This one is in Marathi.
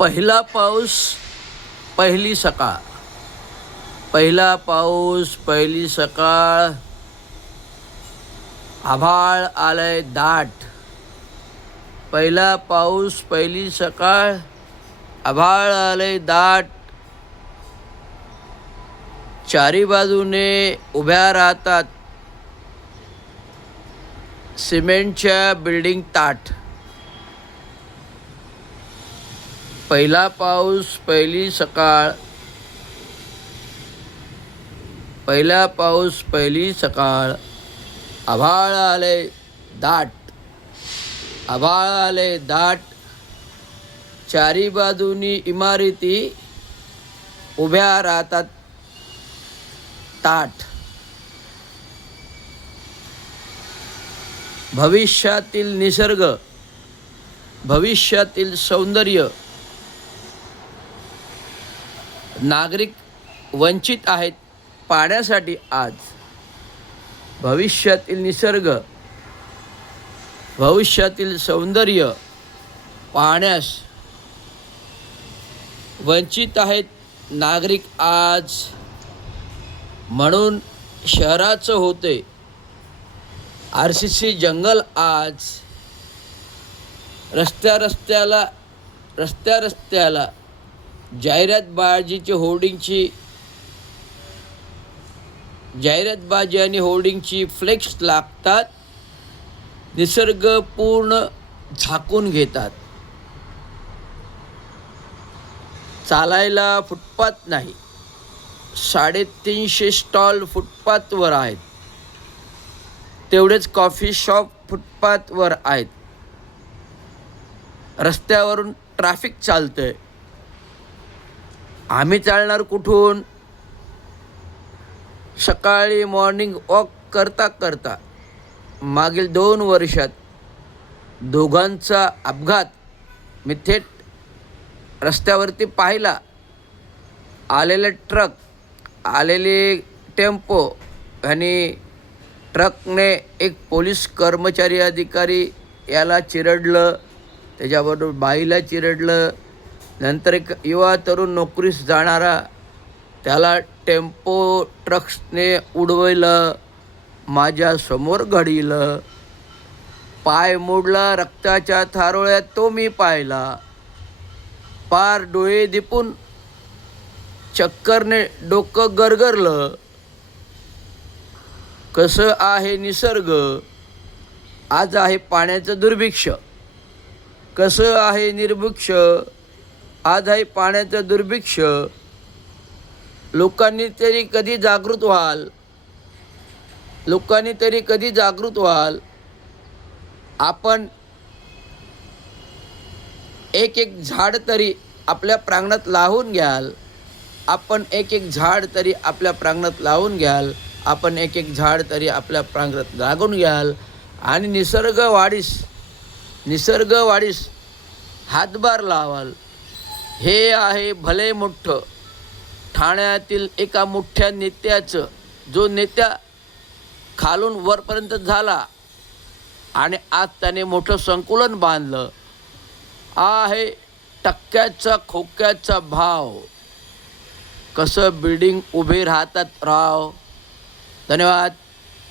पहिला पाऊस पहिली सकाळ. पहिला पाऊस पहिली सकाळ. आभाळ आलंय दाट. पहिला पाऊस पहिली सकाळ. आभाळ आलंय दाट. चारी बाजूने उभ्या राहतात सिमेंटच्या बिल्डिंग ताट. पहिला पाऊस पहिली सकाळ. पहिला पाऊस पहिली सकाळ. आभाळ आले दाट. आभाळ आले दाट. चारी बाजूनी इमारती उभ्या राहतात ताट. भविष्यातील निसर्ग, भविष्यातील सौंदर्य. नागरिक वंचित आहेत पाण्यासाठी आज. भविष्यातील निसर्ग, भविष्यातील सौंदर्य पाहण्यास वंचित आहेत नागरिक आज. म्हणून शहराचं होते RCC जंगल आज. रस्त्या रस्त्याला जाहिरातबाजी आणि होर्डिंगची फ्लेक्स लागतात. निसर्ग पूर्ण झाकून घेतात. चालायला फुटपाथ नाही. 350 स्टॉल फुटपाथवर आहेत. तेवढेच कॉफी शॉप फुटपाथवर आहेत. रस्त्यावरून ट्रॅफिक चालतंय. आम्ही चालणार कुठून? सकाळी मॉर्निंग वॉक करता करता मागील 2 वर्षात दोघांचा अपघात मी थेट रस्त्यावरती पाहिला. आलेले ट्रक, आलेले टेम्पो आणि ट्रकने एक पोलीस कर्मचारी अधिकारी याला चिरडलं. त्याच्याबरोबर बाईला चिरडलं. नंतर एक युवा तरुण नोकरीस जाणारा त्याला टेम्पो ट्रक्सने उडवलं. माझ्यासमोर घडीलं. पाय मोडला. रक्ताच्या थारोळ्यात तो मी पाहिला. पार डोळे दिपून चक्करने डोकं गरगरलं. कसं आहे निसर्ग? आज आहे पाण्याचं दुर्भिक्ष्य. कसं आहे निर्भिक्ष्य? आज आहे पाण्याचं दुर्भिक्ष्य. लोकांनी तरी कधी जागृत व्हाल? लोकांनी तरी कधी जागृत व्हाल? आपण एक झाड तरी आपल्या प्रांगणात लावून घ्याल. आपण एक झाड तरी आपल्या प्रांगणात लावून घ्याल. आपण एक झाड तरी आपल्या प्रांगणात लागून घ्याल आणि निसर्ग वाढीस हातभार लावाल. हे आहे भले मोठं ठाण्यातील एका मोठ्या नेत्याचं. जो नेत्या खालून वरपर्यंत झाला आणि आज त्याने मोठं संकुलन बांधलं. आहे टक्क्याचा खोक्याचा भाव. कसं बिल्डिंग उभे राहतात राव. धन्यवाद.